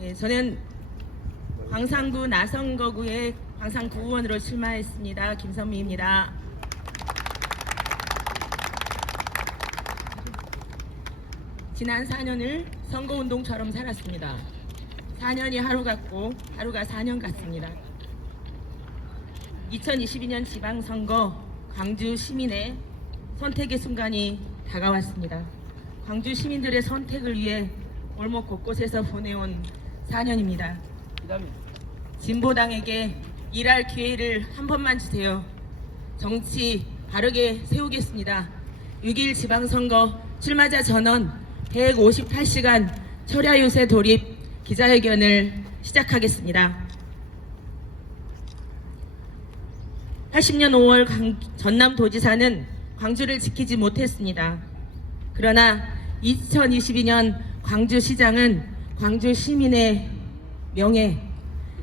네, 저는 광산구 나선거구의 광산구의원으로 출마했습니다. 김선미입니다. 지난 4년을 선거운동처럼 살았습니다. 4년이 하루 같고 하루가 4년 같습니다. 2022년 지방선거 광주 시민의 선택의 순간이 다가왔습니다. 광주 시민들의 선택을 위해 골목 곳곳에서 보내온 4년입니다. 진보당에게 일할 기회를 한 번만 주세요. 정치 바르게 세우겠습니다. 6.1 지방선거 출마자 전원 158시간 철야 유세 돌입 기자회견을 시작하겠습니다. 80년 5월 전남도지사는 광주를 지키지 못했습니다. 그러나 2022년 광주시장은 광주 시민의 명예,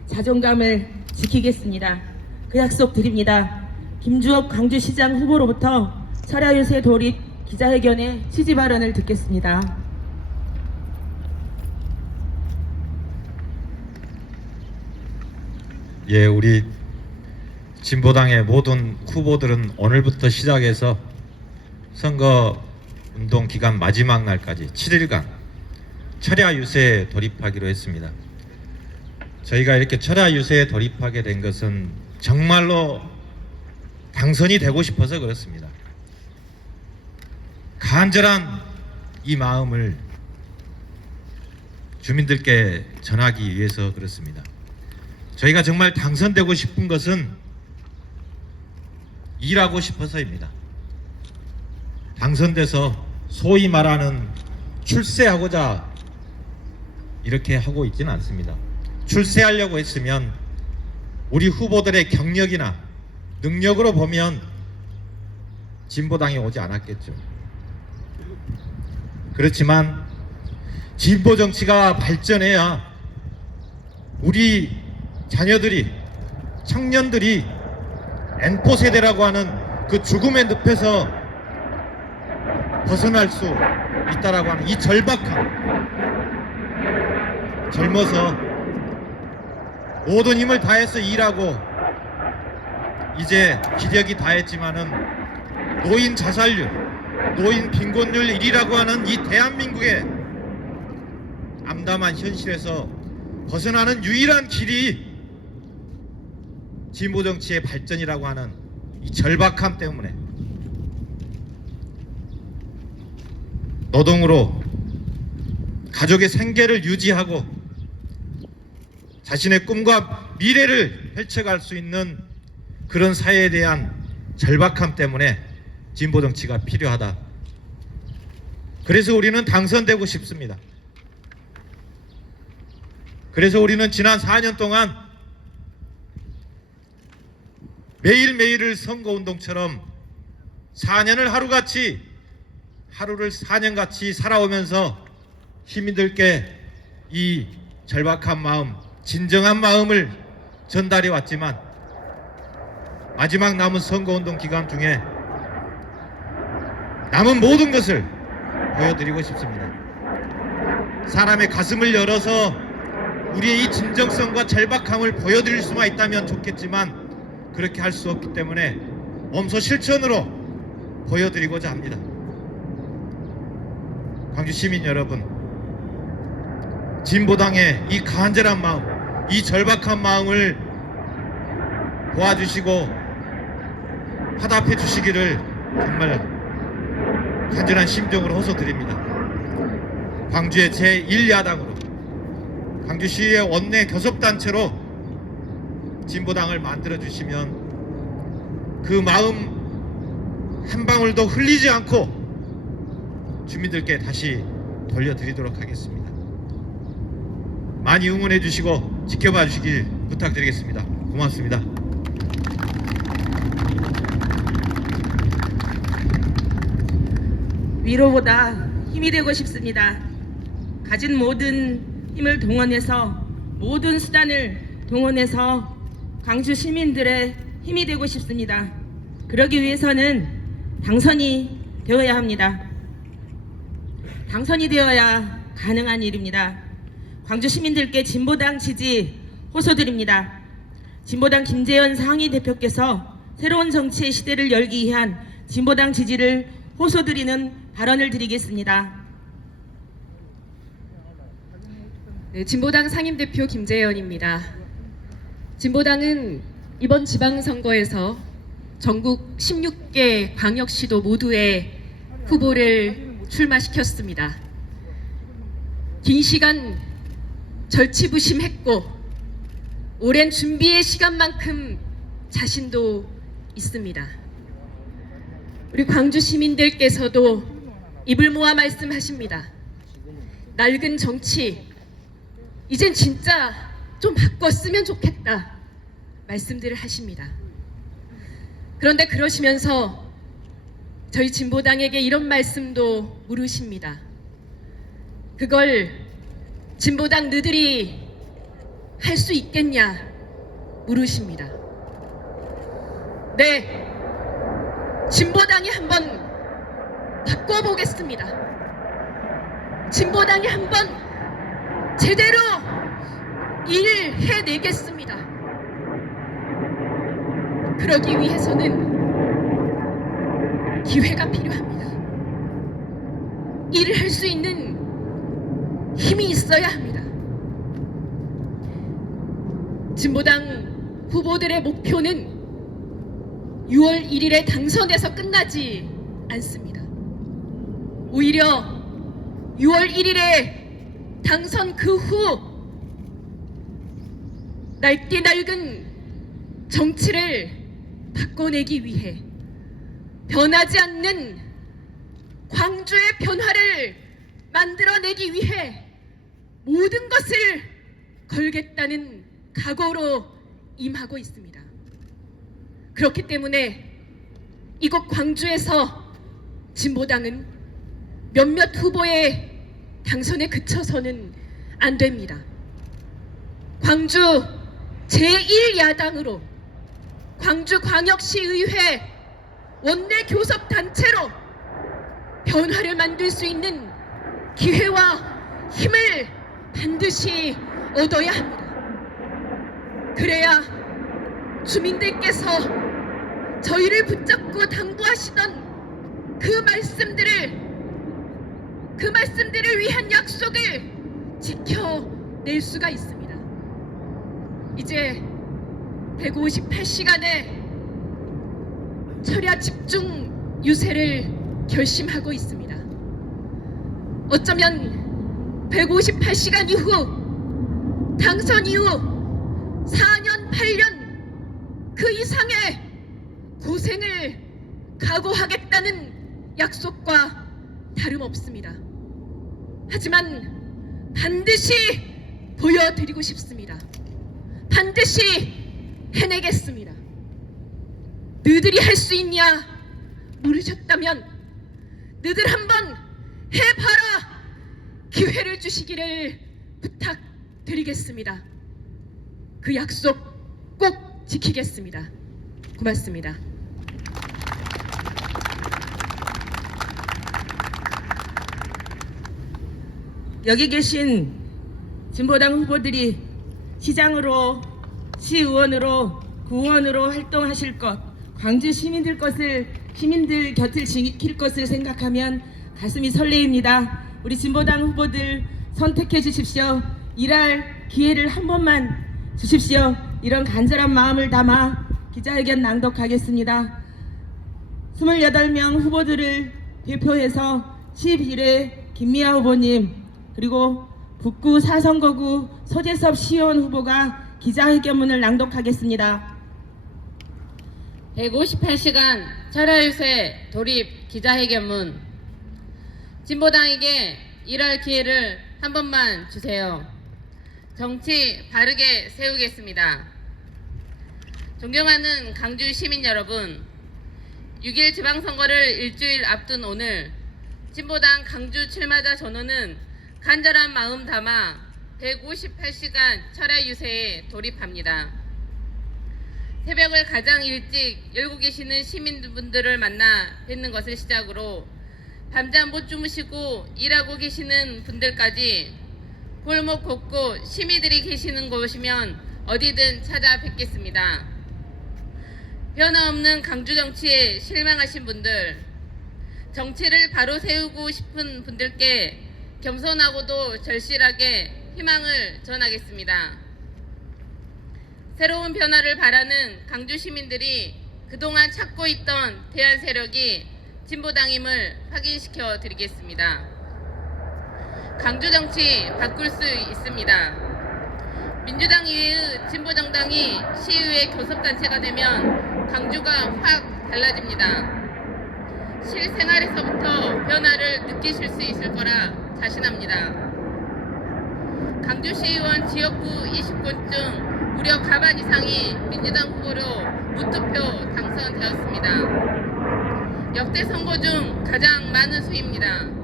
자존감을 지키겠습니다. 그 약속 드립니다. 김주업 광주시장 후보로부터 철야 유세 돌입 기자회견의 취지 발언을 듣겠습니다. 예, 우리 진보당의 모든 후보들은 오늘부터 시작해서 선거 운동 기간 마지막 날까지 7일간 철야 유세에 돌입하기로 했습니다. 저희가 이렇게 철야 유세에 돌입하게 된 것은 정말로 당선이 되고 싶어서 그렇습니다. 간절한 이 마음을 주민들께 전하기 위해서 그렇습니다. 저희가 정말 당선되고 싶은 것은 일하고 싶어서입니다. 당선돼서 소위 말하는 출세하고자 이렇게 하고 있지는 않습니다. 출세하려고 했으면 우리 후보들의 경력이나 능력으로 보면 진보당이 오지 않았겠죠. 그렇지만 진보 정치가 발전해야 우리 자녀들이, 청년들이 N포세대라고 하는 그 죽음의 늪에서 벗어날 수 있다라고 하는 이 절박함, 젊어서 모든 힘을 다해서 일하고 이제 기력이 다했지만은 노인 자살률, 노인 빈곤율 1위라고 하는 이 대한민국의 암담한 현실에서 벗어나는 유일한 길이 진보정치의 발전이라고 하는 이 절박함 때문에 노동으로 가족의 생계를 유지하고 자신의 꿈과 미래를 펼쳐갈 수 있는 그런 사회에 대한 절박함 때문에 진보정치가 필요하다. 그래서 우리는 당선되고 싶습니다. 그래서 우리는 지난 4년 동안 매일매일을 선거운동처럼 4년을 하루를 4년같이 살아오면서 시민들께 이 절박한 마음, 진정한 마음을 전달해 왔지만 마지막 남은 선거운동 기간 중에 남은 모든 것을 보여드리고 싶습니다. 사람의 가슴을 열어서 우리의 이 진정성과 절박함을 보여드릴 수만 있다면 좋겠지만 그렇게 할 수 없기 때문에 몸소 실천으로 보여드리고자 합니다. 광주 시민 여러분, 진보당의 이 간절한 마음, 이 절박한 마음을 도와주시고 화답해 주시기를 정말 간절한 심정으로 호소드립니다. 광주의 제1야당으로 광주시의 원내 교섭단체로 진보당을 만들어 주시면 그 마음 한 방울도 흘리지 않고 주민들께 다시 돌려드리도록 하겠습니다. 많이 응원해 주시고 지켜봐 주시길 부탁드리겠습니다. 고맙습니다. 위로보다 힘이 되고 싶습니다. 가진 모든 힘을 동원해서, 모든 수단을 동원해서 광주 시민들의 힘이 되고 싶습니다. 그러기 위해서는 당선이 되어야 합니다. 당선이 되어야 가능한 일입니다. 광주 시민들께 진보당 지지 호소드립니다. 진보당 김재현 상위 대표께서 새로운 정치의 시대를 열기 위한 진보당 지지를 호소드리는 발언을 드리겠습니다. 네, 진보당 상임대표 김재현입니다. 진보당은 이번 지방선거에서 전국 16개 광역시도 모두에 후보를 출마시켰습니다. 긴 시간 절치부심했고 오랜 준비의 시간만큼 자신도 있습니다. 우리 광주 시민들께서도 입을 모아 말씀하십니다. 낡은 정치, 이젠 진짜 좀 바꿨으면 좋겠다 말씀들을 하십니다. 그런데 그러시면서 저희 진보당에게 이런 말씀도 물으십니다. 그걸 진보당 너희들이 할 수 있겠냐 물으십니다. 네, 진보당이 한번 바꿔보겠습니다. 진보당이 한번 제대로 일해내겠습니다. 그러기 위해서는 기회가 필요합니다. 일을 할 수 있는 힘이 있어야 합니다. 진보당 후보들의 목표는 6월 1일에 당선돼서 끝나지 않습니다. 오히려 6월 1일에 당선 그 후 낡디 낡은 정치를 바꿔내기 위해 변하지 않는 광주의 변화를 만들어내기 위해 모든 것을 걸겠다는 각오로 임하고 있습니다. 그렇기 때문에 이곳 광주에서 진보당은 몇몇 후보의 당선에 그쳐서는 안 됩니다. 광주 제1야당으로 광주광역시의회 원내교섭단체로 변화를 만들 수 있는 기회와 힘을 반드시 얻어야 합니다. 그래야 주민들께서 저희를 붙잡고 당부하시던 그 말씀들을 위한 약속을 지켜낼 수가 있습니다. 이제 158시간의 철야 집중 유세를 결심하고 있습니다. 어쩌면 158시간 이후 당선 이후 4년, 8년 그 이상의 고생을 각오하겠다는 약속과 다름없습니다. 하지만 반드시 보여드리고 싶습니다. 반드시 해내겠습니다. 너희들이 할 수 있냐 물으셨다면 너희들 한번 해봐라 기회를 주시기를 부탁드리겠습니다. 그 약속 꼭 지키겠습니다. 고맙습니다. 여기 계신 진보당 후보들이 시장으로, 시의원으로, 구의원으로 활동하실 것, 광주 시민들 곁을 지킬 것을 생각하면 가슴이 설레입니다. 우리 진보당 후보들 선택해 주십시오. 일할 기회를 한 번만 주십시오. 이런 간절한 마음을 담아 기자회견 낭독하겠습니다. 28명 후보들을 대표해서 11회 김미아 후보님, 그리고 북구 4선거구 소재섭 시의원 후보가 기자회견문을 낭독하겠습니다. 158시간 철야유세 돌입 기자회견문. 진보당에게 일할 기회를 한 번만 주세요. 정치 바르게 세우겠습니다. 존경하는 강주 시민 여러분, 6일 지방선거를 일주일 앞둔 오늘 진보당 강주 출마자 전원은 간절한 마음 담아 158시간 철야유세에 돌입합니다. 새벽을 가장 일찍 열고 계시는 시민분들을 만나 뵙는 것을 시작으로 밤잠 못 주무시고 일하고 계시는 분들까지 골목 곳곳 시민들이 계시는 곳이면 어디든 찾아뵙겠습니다. 변화없는 강주 정치에 실망하신 분들, 정치를 바로 세우고 싶은 분들께 겸손하고도 절실하게 희망을 전하겠습니다. 새로운 변화를 바라는 강주 시민들이 그동안 찾고 있던 대안 세력이 진보당임을 확인시켜 드리겠습니다. 강주 정치 바꿀 수 있습니다. 민주당 이외의 진보정당이 시의회 교섭단체가 되면 강주가 확 달라집니다. 실생활에서부터 변화를 느끼실 수 있을 거라 자신합니다. 강주시의원 지역구 20군 중 무려 과반 이상이 민주당 후보로 무투표 당선되었습니다. 역대 선거 중 가장 많은 수입니다.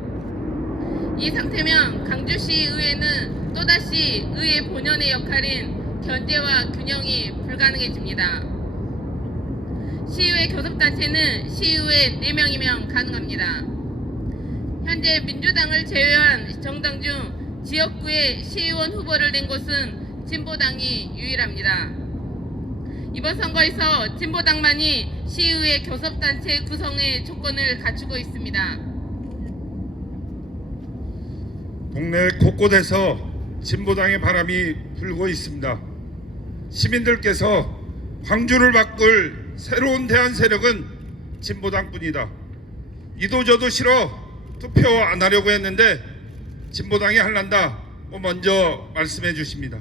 이 상태면 강주시의회는 또다시 의회 본연의 역할인 견제와 균형이 불가능해집니다. 시의회 교섭단체는 시의회 4명이면 가능합니다. 현재 민주당을 제외한 정당 중 지역구에 시의원 후보를 낸 곳은 진보당이 유일합니다. 이번 선거에서 진보당만이 시의회 교섭단체 구성의 조건을 갖추고 있습니다. 동네 곳곳에서 진보당의 바람이 불고 있습니다. 시민들께서 광주를 바꿀 새로운 대안 세력은 진보당뿐이다. 이도저도 싫어 투표 안 하려고 했는데 진보당이 할란다 먼저 말씀해 주십니다.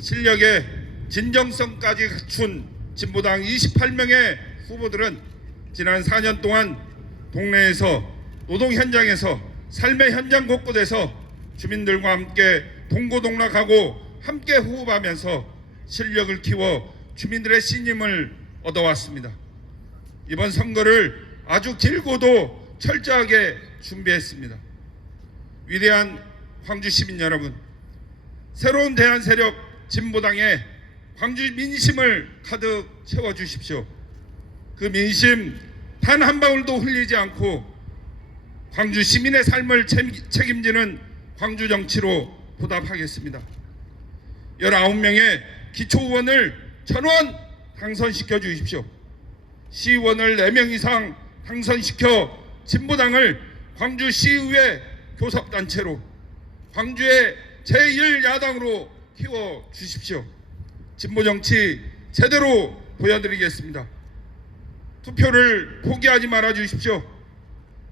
실력에 진정성까지 갖춘 진보당 28명의 후보들은 지난 4년 동안 동네에서 노동 현장에서 삶의 현장 곳곳에서 주민들과 함께 동고동락하고 함께 호흡하면서 실력을 키워 주민들의 신임을 얻어왔습니다. 이번 선거를 아주 길고도 철저하게 준비했습니다. 위대한 광주 시민 여러분, 새로운 대안 세력 진보당에 광주 민심을 가득 채워주십시오. 그 민심 단 한 방울도 흘리지 않고 광주 시민의 삶을 책임지는 광주 정치로 보답하겠습니다. 19명의 기초의원을 전원 당선시켜 주십시오. 시의원을 4명 이상 당선시켜 진보당을 광주시의회 교섭단체로 광주의 제1야당으로 키워주십시오. 진보정치 제대로 보여드리겠습니다. 투표를 포기하지 말아 주십시오.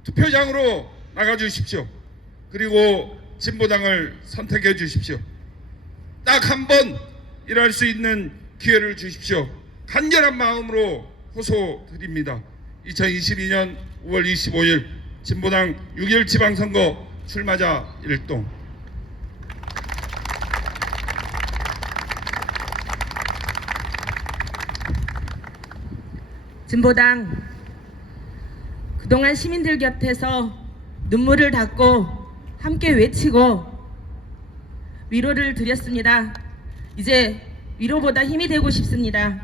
투표장으로 나가 주십시오. 그리고 진보당을 선택해 주십시오. 딱 한 번 일할 수 있는 기회를 주십시오. 간절한 마음으로 호소드립니다. 2022년 5월 25일 진보당 6.1 지방선거 출마자 일동. 진보당 그동안 시민들 곁에서 눈물을 닦고 함께 외치고 위로를 드렸습니다. 이제 위로보다 힘이 되고 싶습니다.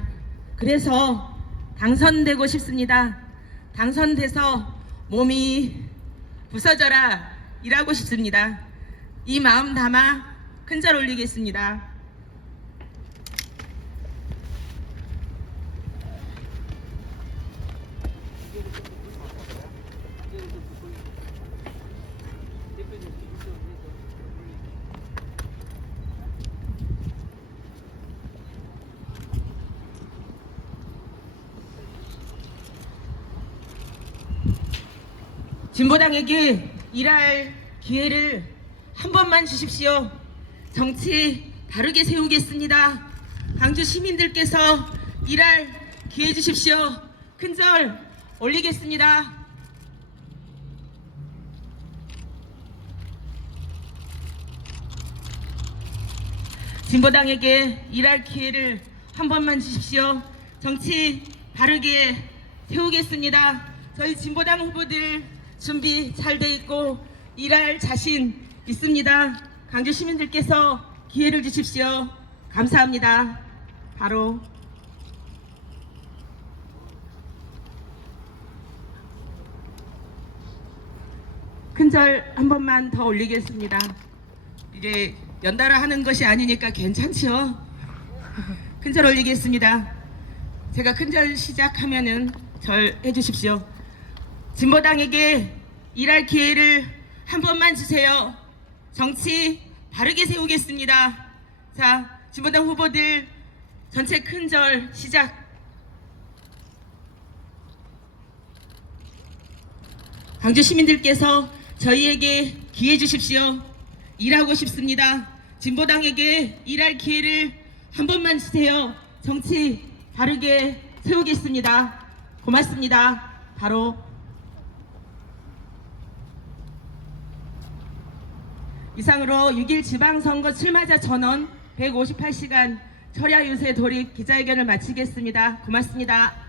그래서 당선되고 싶습니다. 당선돼서 몸이 부서져라 일하고 싶습니다. 이 마음 담아 큰절 올리겠습니다. 진보당에게 일할 기회를 한 번만 주십시오. 정치 바르게 세우겠습니다. 광주 시민들께서 일할 기회 주십시오. 큰절 올리겠습니다. 진보당에게 일할 기회를 한 번만 주십시오. 정치 바르게 세우겠습니다. 저희 진보당 후보들 준비 잘 돼 있고 일할 자신 있습니다. 강주 시민들께서 기회를 주십시오. 감사합니다. 바로 큰절 한 번만 더 올리겠습니다. 이게 연달아 하는 것이 아니니까 괜찮죠? 큰절 올리겠습니다. 제가 큰절 시작하면은 절 해주십시오. 진보당에게 일할 기회를 한 번만 주세요. 정치 바르게 세우겠습니다. 자, 진보당 후보들 전체 큰절 시작. 광주 시민들께서 저희에게 기회 주십시오. 일하고 싶습니다. 진보당에게 일할 기회를 한 번만 주세요. 정치 바르게 세우겠습니다. 고맙습니다. 바로 이상으로 6일 지방선거 출마자 전원 158시간 철야 유세 돌입 기자회견을 마치겠습니다. 고맙습니다.